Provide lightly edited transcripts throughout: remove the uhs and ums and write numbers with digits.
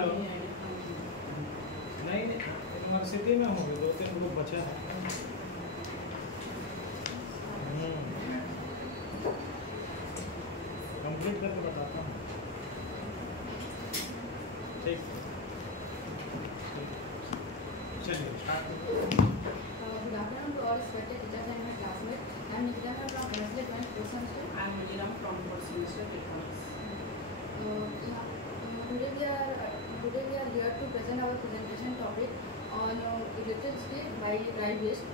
Hello नहीं university में होंगे 2-3 ग्रुप बचे हैं। कंप्लीट करके बताता हूँ। ठीक चलिए start. Good afternoon to all respected teachers and my classmates. I am Nikita ma'am from MSc 24th semester. I am Mujiram from 4th semester economics. Today we are here to present our presentation topic on electricity by dry waste.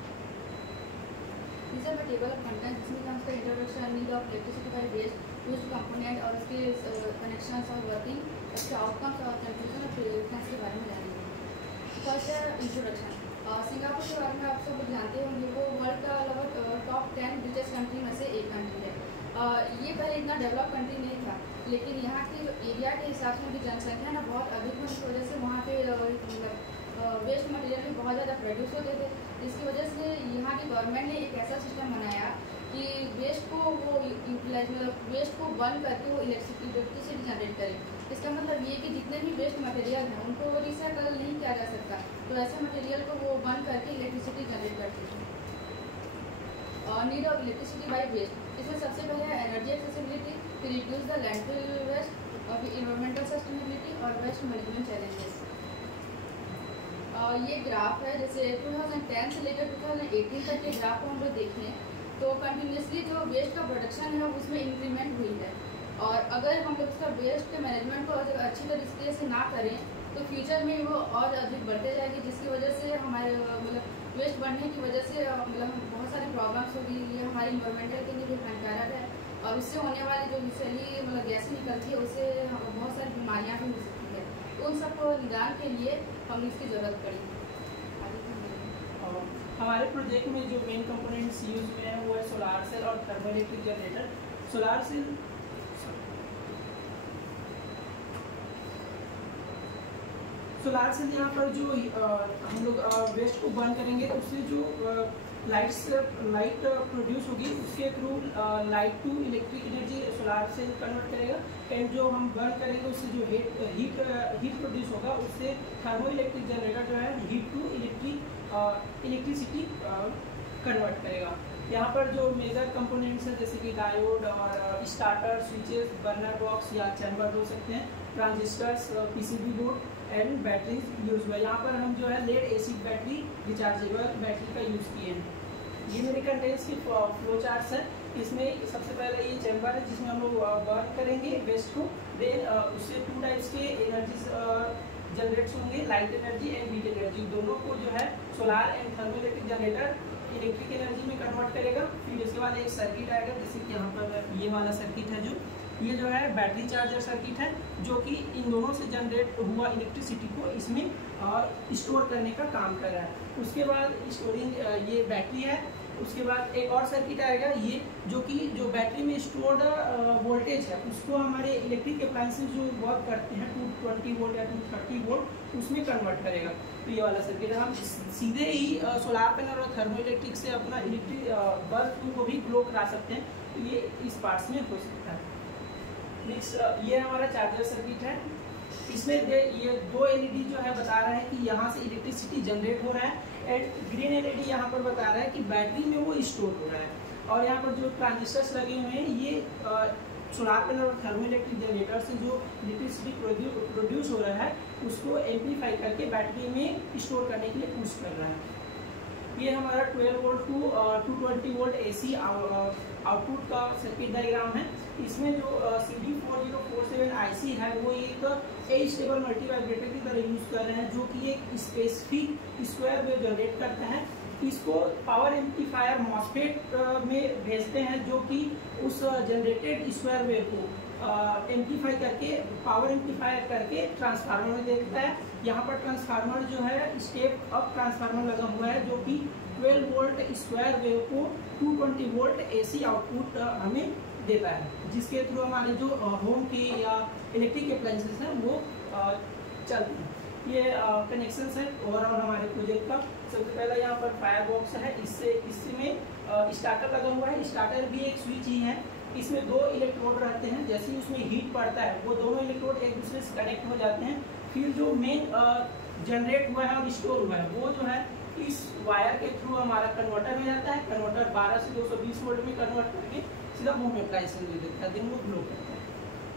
These are the table of contents जिसमें हम इसका introduction, need of electricity by waste, used component और उसके connections और working, उसके outcomes और conclusion और preference के बारे में जानेंगे। फर्स्ट है इंट्रोडक्शन। सिंगापुर के बारे में आप सब जानते होंगे, वो वर्ल्ड का लगभग टॉप 10 रिचेस्ट कंट्री में से एक कंट्री है। ये पहले इतना डेवलप कंट्री नहीं था, लेकिन यहाँ के जो एरिया के हिसाब से उनकी जनसंख्या ना बहुत अधिक होने की वजह से वहाँ पे वेस्ट मटेरियल भी बहुत ज़्यादा प्रोड्यूस होते थे। इसकी वजह से यहाँ की गवर्नमेंट ने एक ऐसा सिस्टम बनाया कि वेस्ट को वो यूटिलाइज वेस्ट को बर्न करके वो इलेक्ट्रिसिटी जनरेट करे। इसका मतलब ये कि जितने भी वेस्ट मटेरियल हैं उनको रिसाइकल नहीं किया जा सकता, तो ऐसे मटेरियल को वो बर्न करके इलेक्ट्रिसिटी जनरेट करते हैं। Need of electricity by waste, इसमें सबसे पहले है energy accessibility, to reduce the landfill waste, environmental sustainability और वेस्ट मैनेजमेंट चैलेंजेस। ये ग्राफ है, जैसे 2010 से लेकर 2018 तक के ग्राफ को हम लोग देखें तो कंटिन्यूसली जो वेस्ट का प्रोडक्शन है उसमें इंक्रीमेंट हुई है, और अगर हम लोग उसका वेस्ट के मैनेजमेंट को अच्छी तरीके से ना करें तो फ्यूचर में वो और अधिक बढ़ते जाएगी, जिसकी वजह से हमारे वेस्ट बढ़ने की वजह से बहुत सारी प्रॉब्लम्स होगी। ये हमारे इन्वायरमेंटल के लिए भी हानिकारक है, और उससे होने वाली जो विषैली गैसें निकलती है उससे बहुत सारी बीमारियाँ भी हो सकती है। उन सबको निदान के लिए हमें इसकी ज़रूरत पड़ी। हमारे प्रोजेक्ट में जो मेन कंपोनेंट्स यूज हुए हैं वो है सोलार सेल और थर्मोइलेक्ट्रिक जनरेटर। सोलार सेल यहाँ पर जो हम लोग वेस्ट को बर्न करेंगे उससे जो लाइट प्रोड्यूस होगी उसके through light to electric energy solar cell convert करेगा, एंड जो हम बर्न करेंगे उससे जो हीट प्रोड्यूस होगा उससे थर्मो इलेक्ट्रिक जनरेटर जो है हीट टू इलेक्ट्रिसिटी कन्वर्ट करेगा। यहाँ पर जो मेजर कंपोनेंट्स हैं जैसे कि डायोड और स्टार्टर, स्विचेस, बर्नर बॉक्स या चैम्बर हो सकते हैं, transistors, PCB board and batteries use हुआ है। यहाँ पर हम जो है lead acid battery, rechargeable battery का यूज़ किए हैं। ये मेरे कंटेंट्स की फ्लो चार्ट्स है। इसमें सबसे पहले ये चैम्बर है जिसमें हम लोग बर्न करेंगे वेस्ट को, देन उससे 2 टाइप्स के एनर्जीज जनरेट्स होंगे, light energy and heat energy. दोनों को जो है solar and thermoelectric generator electric energy में कन्वर्ट करेगा। फिर इसके बाद एक सर्किट आएगा, जैसे कि यहाँ पर ये वाला सर्किट है, ये जो है बैटरी चार्जर सर्किट है, जो कि इन दोनों से जनरेट हुआ इलेक्ट्रिसिटी को इसमें स्टोर करने का काम कर रहा है। उसके बाद स्टोरिंग ये बैटरी है। उसके बाद एक और सर्किट आएगा ये, जो कि जो बैटरी में स्टोर्ड वोल्टेज है उसको हमारे इलेक्ट्रिक अप्लायंसेस जो वर्क करते हैं 220 वोल्ट या 230 वोल्ट उसमें कन्वर्ट करेगा। तो ये वाला सर्किट है। हम सीधे ही सोलार पैनल और थर्मो इलेक्ट्रिक से अपना इलेक्ट्रिक बल्ब को भी ग्लो करा सकते हैं, तो ये इस पार्ट्स में हो सकता है। नेक्स्ट ये हमारा चार्जर सर्किट है। इसमें ये 2 एलईडी जो है बता रहा है कि यहाँ से इलेक्ट्रिसिटी जनरेट हो रहा है, एंड ग्रीन एलईडी यहाँ पर बता रहा है कि बैटरी में वो स्टोर हो रहा है। और यहाँ पर जो ट्रांजिस्टर्स लगे हुए हैं ये सोलार पैनल और थर्मोइलेक्ट्रिक जनरेटर से जो इलेक्ट्रिसिटी प्रोड्यूस हो रहा है उसको एम्पलीफाई करके बैटरी में स्टोर करने के लिए पुश कर रहा है। ये हमारा 12 volt to 220 volt AC output का सर्किट डायग्राम है। इसमें जो CD4047 IC है वो एक स्टेबल मल्टी वाइब्रेटर की तरह यूज कर रहे हैं, जो कि एक स्पेसिफिक स्क्वायर वेव जनरेट करता है। इसको पावर एम्पलीफायर मॉसफेट में भेजते हैं, जो कि उस जनरेटेड स्क्वायर वेव को एम्पलीफाई करके पावर एम्पलीफायर करके ट्रांसफार्मर में देता है। यहाँ पर ट्रांसफार्मर जो है स्टेप अप ट्रांसफार्मर लगा हुआ है, जो कि 12 वोल्ट स्क्वायर वेव को 220 वोल्ट AC आउटपुट हमें देता है, जिसके थ्रू हमारे जो होम के या इलेक्ट्रिक अप्लायंसेस हैं वो चलते हैं। ये कनेक्शन है ओवरऑल हमारे प्रोजेक्ट का। सबसे पहला यहाँ पर फायर बॉक्स है, इसमें स्टार्टर लगा हुआ है। स्टार्टर भी एक स्विच ही है। इसमें 2 इलेक्ट्रोड रहते हैं, जैसे ही उसमें हीट पड़ता है वो दोनों इलेक्ट्रोड एक दूसरे से कनेक्ट हो जाते हैं, फिर जो मेन जनरेट हुआ है और स्टोर हुआ है वो जो है इस वायर के थ्रू हमारा कन्वर्टर में जाता है। कन्वर्टर 12 से 220 वोल्ट में कन्वर्ट करके सीधा मुंह में अप्लाई कर देता है, दिन वो ग्लो करता है।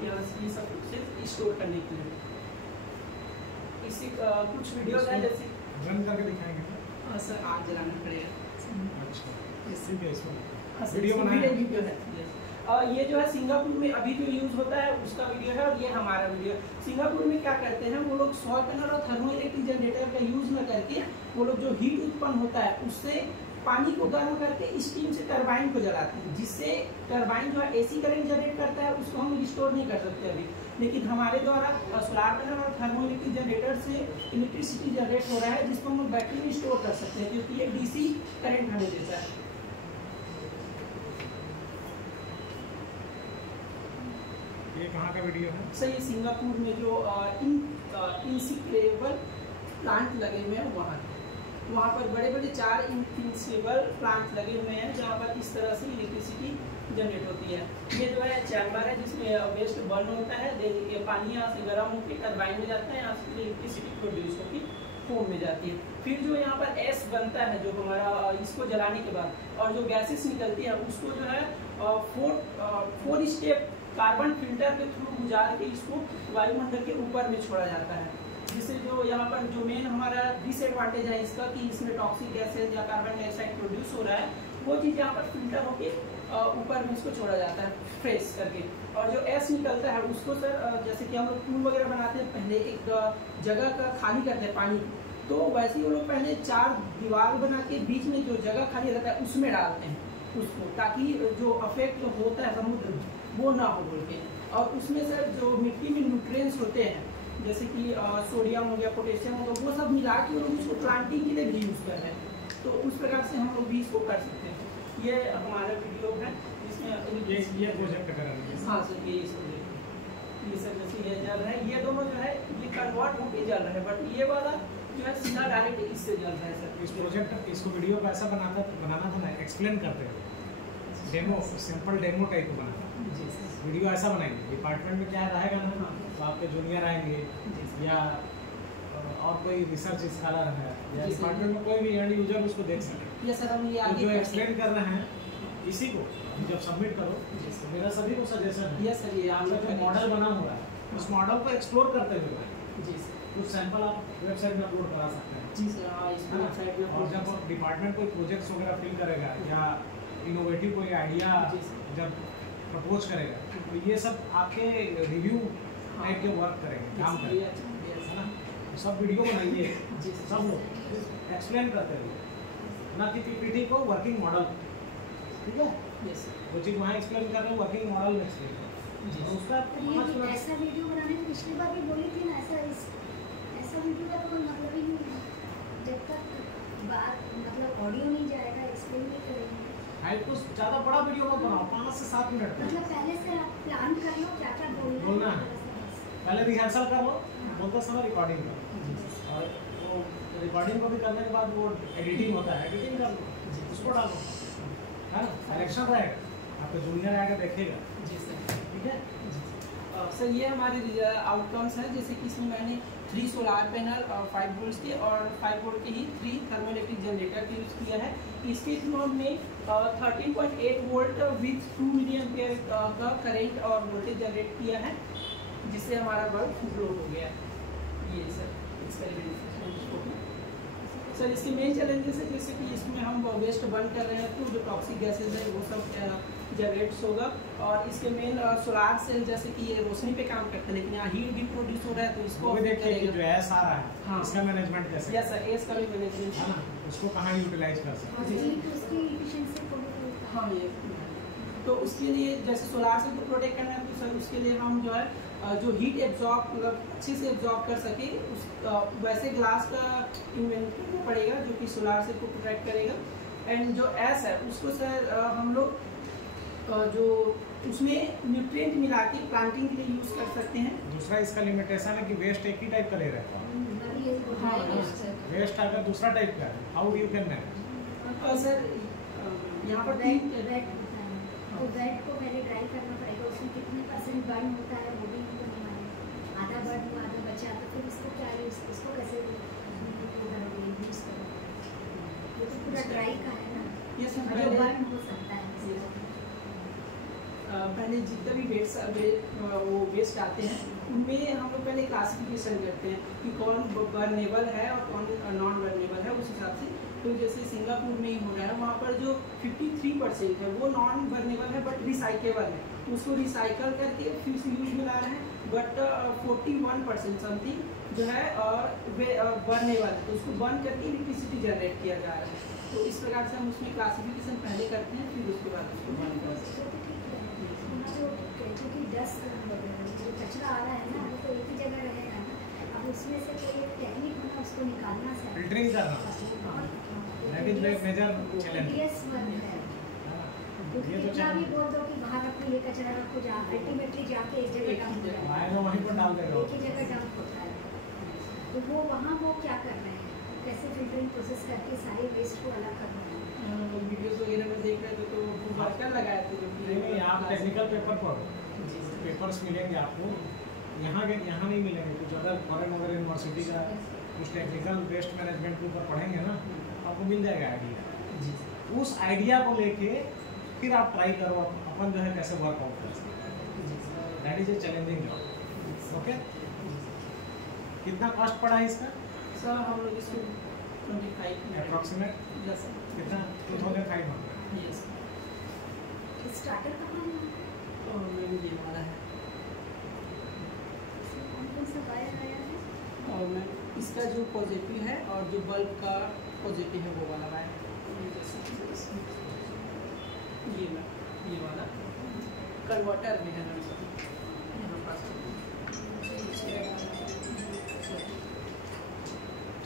यहाँ से ये सब कुछ स्टोर करने के लिए इसी कुछ वीडियो है जैसे रन करके दिखाएंगे। हाँ सर, आज जलाना पड़ेगा। अच्छा, इसी पे इसमें हाँ सर, वीडियो बनाया वीडियो है। ये जो है सिंगापुर में अभी जो यूज़ होता है उसका वीडियो है, और ये हमारा वीडियो है। सिंगापुर में क्या करते हैं वो लोग सॉइल पैनल और थर्मोइलेक्ट्रिक जनरेटर का यूज़ न करके वो लोग जो हीट उत्पन्न होता है उससे पानी को गर्म करके स्टीम से टरबाइन को जलाते हैं, जिससे टरबाइन जो है एसी करंट जनरेट करता है, उसको हम रिस्टोर नहीं कर सकते अभी। लेकिन हमारे द्वारा सोलार पैनल और थर्मोइलेक्ट्रिक जनरेटर से इलेक्ट्रिसिटी जनरेट हो रहा है, जिसको हम बैटरी में स्टोर कर सकते हैं, क्योंकि ये डीसी करंट हमें देता है। ये कहाँ का वीडियो है? सर ये सिंगापुर में जो इंसिक्रेबल प्लांट लगे हुए हैं वहाँ पर बड़े बड़े 4 इंसिक्रेबल प्लांट लगे हुए हैं, जहाँ पर इस तरह से इलेक्ट्रिसिटी जनरेट होती है। ये जो है चैम्बर है जिसमें वेस्ट बर्न होता है, ये पानी यहाँ से गर्म होकर टरबाइन में जाता है, यहाँ से इलेक्ट्रिसिटी प्रोड्यूस होकर फोम में जाती है। फिर जो यहाँ पर एस बनता है जो हमारा इसको जलाने के बाद, और जो गैसेस निकलती है उसको जो है 4 स्टेप कार्बन फिल्टर के थ्रू गुजार के इसको वायुमंडल के ऊपर में छोड़ा जाता है, जिससे जो यहाँ पर जो मेन हमारा डिसएडवांटेज है इसका कि इसमें टॉक्सिक गैसेज या कार्बन डाइऑक्साइड प्रोड्यूस हो रहा है, वो चीज़ यहाँ पर फिल्टर होकर ऊपर में इसको छोड़ा जाता है फ्रेश करके। और जो एस निकलता है उसको सर जैसे कि हम लोग टूल वगैरह बनाते हैं, पहले एक जगह का खाली करते हैं पानी, तो वैसे ही वो लोग पहले 4 दीवार बना के बीच में जो जगह खाली रहता है उसमें डालते हैं उसको, ताकि जो अफेक्ट जो होता है समुद्र में वो ना हो बोल के। और उसमें सर जो मिट्टी में न्यूट्रिएंट्स होते हैं जैसे कि सोडियम हो गया, पोटेशियम हो गया, वो सब मिला के वो लोग उसको प्लांटिंग के लिए भी यूज़ कर रहे हैं। तो उस प्रकार से हम लोग भी इसको कर सकते हैं। ये हमारा वीडियो है जिसमें ये प्रोजेक्ट कर रहे हैं। हाँ सर, ये सब जैसे ये जल रहा है, ये दोनों जो है ये कन्वर्ट होकर जल रहा है, बट ये वाला जो है सीधा डायरेक्ट इससे जल रहा है सर। इस प्रोजेक्ट इसको वीडियो को ऐसा बनाना था ना, एक्सप्लेन करते हुए डेमो, सिंपल डेमो टाइप बनाना। वीडियो ऐसा बनाएंगे, डिपार्टमेंट में क्या रहेगा ना, तो आपके जूनियर आएंगे या और कोई रिसर्च स्कॉलर है या डिपार्टमेंट में कोई भी एंड यूजर उसको देख सके। ये सर हम ये तो जो एक्सप्लेन कर रहे हैं इसी को जब सबमिट करो, तो मेरा सभी को सजेशन है, सर ये आपका जो मॉडल बना हुआ है उस मॉडल को एक्सप्लोर करते हुए जी सर कुछ सैंपल आप वेबसाइट में अपलोड करा सकते हैं। जी सर, हाँ इसको वेबसाइट में। और जब डिपार्टमेंट कोई प्रोजेक्ट्स वगैरह फिल करेगा या इनोवेटिव कोई आइडिया जब प्रपोज करेगा, तो ये सब आपके रिव्यू टाइप के वर्क करेंगे, काम करेंगे, है ना। सब वीडियो बनाइए, सब लोग एक्सप्लेन करते हुए, ना कि पीपीटी को वर्किंग मॉडल, ठीक है। वो चीज़ वहाँ एक्सप्लेन कर रहे हैं, वर्किंग मॉडल में एक्सप्लेन कर रहे हैं। उसका ऐसा वीडियो बनाने में पिछली बार भी बोली थी ना, ऐसा वीडियो का तो कोई मतलब ही नहीं है जब तक बात मतलब ऑडियो नहीं जाएगा, एक्सप्लेन नहीं करेंगे। हाइट को ज़्यादा बड़ा वीडियो मत बनाओ, 5 से 7 मिनट मतलब पहले से आप प्लान कर लो क्या क्या बोलना है, पहले रिहर्सल कर लो, बोलते समय रिकॉर्डिंग करो, और वो रिकॉर्डिंग को भी करने के बाद वो एडिटिंग होता है, एडिटिंग कर लो, उसको डालो, है ना। कलेक्शन रहेगा, आपका जूनियर आएगा देखेगा। जी सर, ठीक है। सर ये हमारे आउटकम्स हैं, जैसे कि इसमें मैंने 3 सोलार पैनल 5 वोल्ट के और 5 वोल्ट के ही 3 थर्मोइलेक्ट्रिक जनरेटर का यूज़ किया है। इसके थ्रू हमने 13.8 वोल्ट विथ 2 मिली एम्पियर का करंट और वोल्टेज जनरेट किया है, जिससे हमारा बल्ब ग्लो हो गया। ये सर सर इसके मेन चैलेंजेस है जैसे कि इसमें हम वेस्ट बर्न कर रहे हैं तो जो टॉक्सिक गैसेज है वो सब जनरेट्स होगा, और इसके मेन सोलार सेल जैसे कि ये रोशनी पे काम करते हैं, लेकिन यहाँ हीट भी प्रोड्यूस हो रहा है, तो इसको देखिए कि जो एस आ रहा है, हाँ, इसका मैनेजमेंट कैसे? यस सर, एस का भी मैनेजमेंट है ना, उसको कहाँ यूटिलाइज कर सकते हैं। हाँ ये तो उसके लिए जैसे सोलार सेल को प्रोटेक्ट करना है, तो सर उसके लिए हम जो है जो हीट एब्जॉर्ब मतलब अच्छे से एब्जॉर्ब कर सके उस वैसे ग्लास का इन्वेंट करना पड़ेगा जो कि सोलार सेल को प्रोटेक्ट करेगा। एंड जो एस है उसको सर हम लोग जो उसमें न्यूट्रिएंट मिला के प्लांटिंग के लिए यूज़ कर सकते हैं। दूसरा इसका लिमिटेशन है कि वेस्ट एक ही टाइप का ले रहा है, वेस्ट अगर दूसरा टाइप का है, how you can manage? Sir यहाँ पर वेट को पहले ड्राई करना पड़ेगा, उसमें कितने % बर्न होता है वो भी हमको नहीं मालूम। आधा बर्ड हुआ आधा बचा, तो फिर उसको क्या है, उसको कैसे यूज़ करो? ये तो पूरा ड्राई का है ना, ये सब जो बर्न हो सकता है। पहले जितने भी वो वेस्ट आते हैं उनमें हम लोग पहले क्लासिफिकेशन करते हैं कि कौन बर्नेबल है और कौन नॉन बर्नेबल है, उस हिसाब से। तो जैसे सिंगापुर में ही हो रहा है, वहाँ पर जो 53% है वो नॉन बर्नेबल है बट रिसाइकेबल है, उसको रिसाइकल करके फिर से यूज में ला रहे हैं। बट 41% समथिंग जो है बर्नेबल है, तो उसको बर्न करके इलेक्ट्रिसिटी जनरेट किया जा रहा है। तो इस प्रकार से हम उसमें क्लासिफिकेशन पहले करते हैं, फिर उसके बाद उसको बर्न करते हैं। क्योंकि डस्ट जो कचरा आ रहा है ना, वो तो एक ही जगह रहेगा ना, अब उसमें से कोई एक टेक्निक होना, उसको निकालना है, फिल्टरिंग करना, that is major challenge. Yes work है, क्योंकि कितना भी बोल दो कि बाहर रखो, ये कचरा रखो, जहाँ अल्टीमेटली जाके एक जगह डंप हो जाएगा, आएगा वहीं पर डाल देगा, एक ही जगह डंप होता है। तो वो वहाँ वो क्या कर रहे हैं, कैसे फिल्टरिंग प्रोसेस करके सारे वेस्ट को अलग कर रहे हैं। वीडियोस वगैरह में देख रहे थे तो वो वर्कर लगाए थे, जो कि नहीं आप टेक्निकल पेपर पढ़ो, पेपर्स मिलेंगे आपको, यहाँ नहीं मिलेंगे। कुछ अगर फॉरेन अगर यूनिवर्सिटी का कुछ टेक्निकल वेस्ट मैनेजमेंट के ऊपर पढ़ेंगे ना, आपको मिल जाएगा आइडिया। उस आइडिया को लेके फिर आप ट्राई करो अपन जो है कैसे वर्कआउट कर सकते हैं। That is a challenging job. Okay, कितना कॉस्ट पड़ा है इसका? सर हम लोग इसको 25 अप्रॉक्सीमेट कितना? 2500। यस। स्टार्टर कहाँ है? और मैंने ये वाला है, कौन सा वायर आया है? और मैं इसका जो पॉजिटिव है और जो बल्ब का पॉजिटिव है वो वाला वायर, ये वाला कन्वर्टर में है यहाँ पास।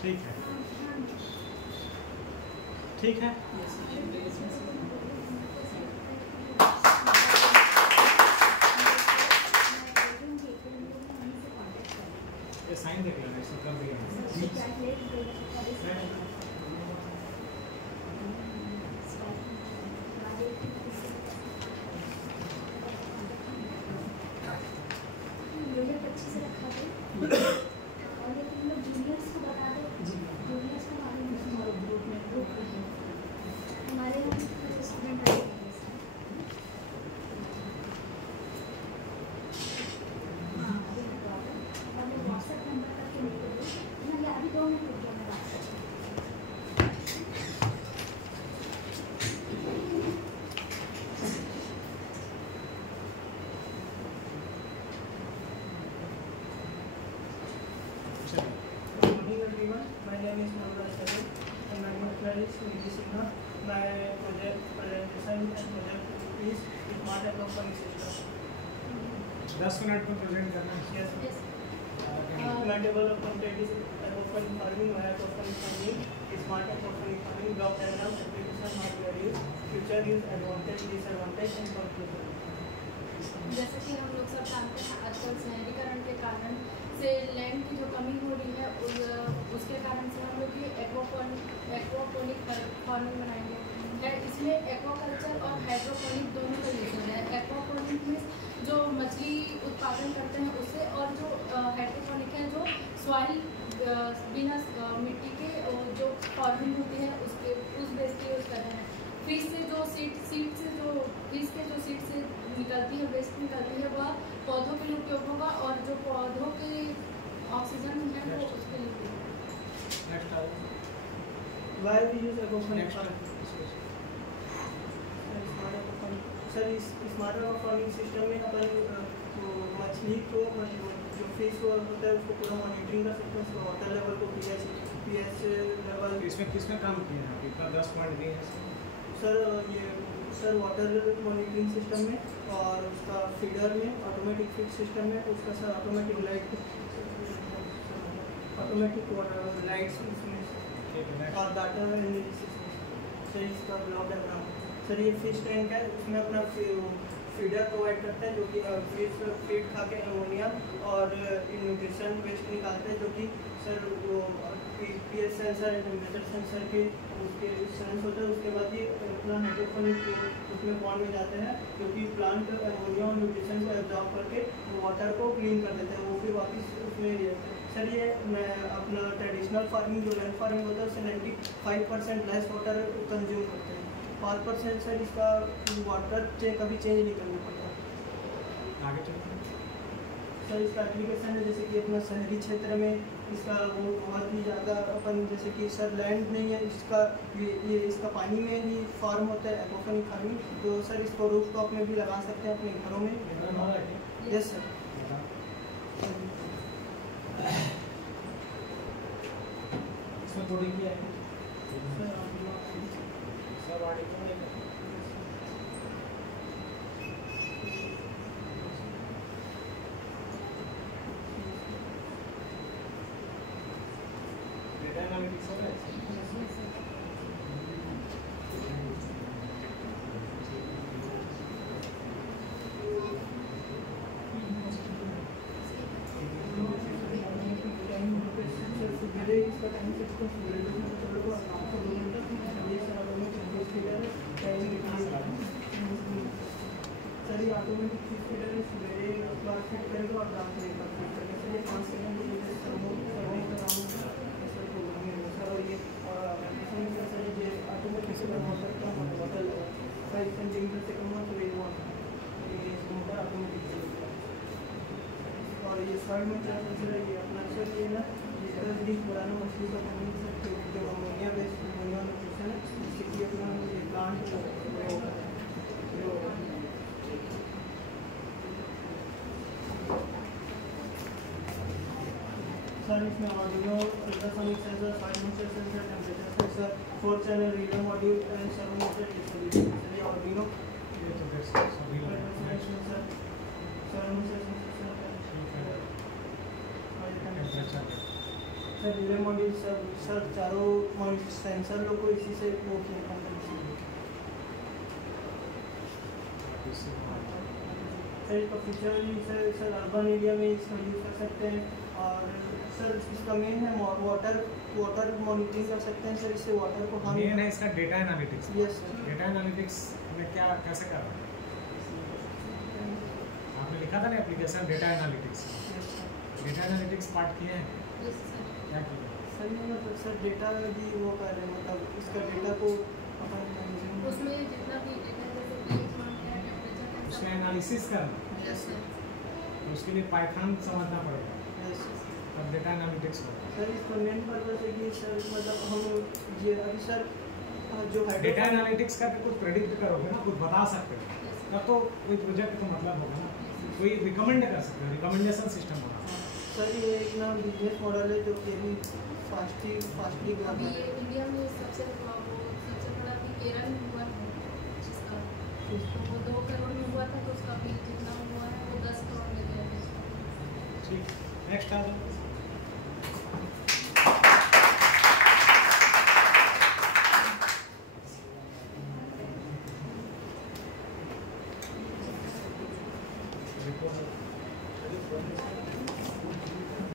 ठीक है, ठीक है। ये साइन देख लेना, इसको कर दिया। My name is Navraj Patel and my master is Nidhi Sinha. My project presentation and project is Smart Aquaponics System. 10 minute में प्रेजेंट करना है। Yes. My development is aquaponic farming, aquaponic farming, smart aquaponic farming, block diagram, application, hardware use, future use, advantage, disadvantage and conclusion. जैसे कि हम लोग सब जानते हैं, आजकल शहरीकरण के कारण से लैंड की जो कमी हो रही है, उसके कारण से हम लोग ये एक्वापोनिक फार्मिंग बनाएंगे है। इसमें एक्वाकल्चर और हाइड्रोपोनिक दोनों का यूज है। एक्वापोनिक में जो मछली उत्पादन करते हैं उससे, और जो हाइड्रोपोनिक है जो सॉइल बिना मिट्टी के जो फार्मिंग होती है उसके उस बेस पे यूज कर रहे हैं। फिश से जो सीड से जो फिश के जो सीड से निकलती है, वेस्ट निकलती है, वह पौधों के लिए उपयोग होगा, और जो पौधों के ऑक्सीजन है वो उसके लिए उपयोग होगा। Next Why we use aquaponic farming? Sir इस स्मार्ट aquaponic सिस्टम में अपन तो मछली को जो फिश होता है उसको पूरा मॉनिटरिंग कर सकते हैं, उसको वाटर लेवल को पीएच लेवल। इसमें किसमें काम किया है? इतना 10 पॉइंट दिए हैं सर वाटर मॉनिटरिंग सिस्टम में और उसका फीडर में, ऑटोमेटिक फीड सिस्टम में उसका सर ऑटोमेटिक लाइट्स उसमें और डाटा एनालिसिस सर इसका ब्लॉक डायग्राम। सर ये फिश टैंक है, उसमें अपना फीडर प्रोवाइड करता है जो कि फिश फीड खा के अमोनिया और न्यूट्रिशन वेस्ट निकालते हैं, जो कि सर वो पीएच सेंसर टेम्परेचर सेंसर के उसके सेंस होता है। उसके बाद ये अपना हाइड्रोफोनिक उसमें फॉर्म में जाते हैं, क्योंकि प्लांट अमोनिया और न्यूट्रिशन को एब्जॉर्ब करके वाटर को क्लीन कर देते हैं, वो फिर वापस उसमें सर ये मैं अपना ट्रेडिशनल फार्मिंग जो लैंड फार्मिंग होता है उससे 95% लेस वाटर कंज्यूम करते हैं, 5% सर इसका वाटर कभी चेंज नहीं करना पड़ता। आगे चलते हैं। सर इसका एप्लीकेशन है जैसे कि अपना शहरी क्षेत्र में इसका वो बहुत ही ज़्यादा अपन जैसे कि सर लैंड नहीं है इसका, ये इसका पानी में ही फार्म होता है एक्वाफोनिक फार्मिंग, तो सर इसको रूफ टॉप में भी लगा सकते हैं अपने घरों में। Yes sir. इसमें कोडिंग क्या है? Sir sub article data analytics हो रहा है। सर ये ऑटोमेटिक फिट फीडर है, सवेरे बार फिट करेगा और रात में एक बार फिट करेगा सर, ये 5 सेकंड के लिए सर्वो कराऊंगा सर प्रोग्रामिंग है सर। और ये सर ये ऑटोमेटिक से मोटर का बदल 5 सेंटीमीटर से कम हो तो ये मोटर ऑटोमेटिक चलेगा। और ये साइड में क्या सर ये अपना सर ये ना ये 10 दिन पुराना मछली का पानी सर जो अमोनिया बेस्ड अमोनिया न्यूट्रिशन है इससे कि अपना ये प्लांट जो सर इसमें audio ultrasonic sensor, soil moisture sensor, temperature sensor, 4 channel reader module and servometer ये सभी सर ये ऑडियो ये तो बेसिक सभी sensor, servometer temperature sir reader module sir चारों सेंसर लोग को इसी से वो किया सर इसका फीचर सर अर्बन एरिया में इसका यूज़ कर सकते हैं। और सर इसका मेन है वाटर मॉनिटरिंग कर सकते हैं सर, इससे वाटर को हम मेन है इसका data analytics. Yes sir. Data analytics में क्या कैसे कर रहा है? आपने लिखा था ना application data analytics. Data analytics part किए हैं? क्या किए? सर ये मतलब सर डेटा भी वो कर रहे हैं, मतलब इसका डेटा को अपन उसमें जितना भी डेटा जैसे pH मान है, टेम्परेचर है, उसका एनालिसिस करना, यस सर। तो उसके लिए पाइथन समझना पड़ेगा, यस तब डेटा एनालिटिक्स होगा। सर इसका मेन पर्पस है कि सर मतलब हम ये अभी सर जो डेटा एनालिटिक्स करके कुछ प्रेडिक्ट करोगे ना, कुछ बता सकते हो, तब तो कोई प्रोजेक्ट का मतलब होगा ना, कोई रिकमेंड कर सकते हो, रिकमेंडेशन सिस्टम होगा। सर ये एक ना बिजनेस मॉडल है जो कि फास्टली ग्रो अभी कर रहा है। इंडिया में सबसे बड़ा भी केरल में हुआ है जिसका, तो वो 2 करोड़ में हुआ था, तो उसका भी जितना हुआ है वो 10 करोड़ में गया है। ठीक, नेक्स्ट आ जाओ।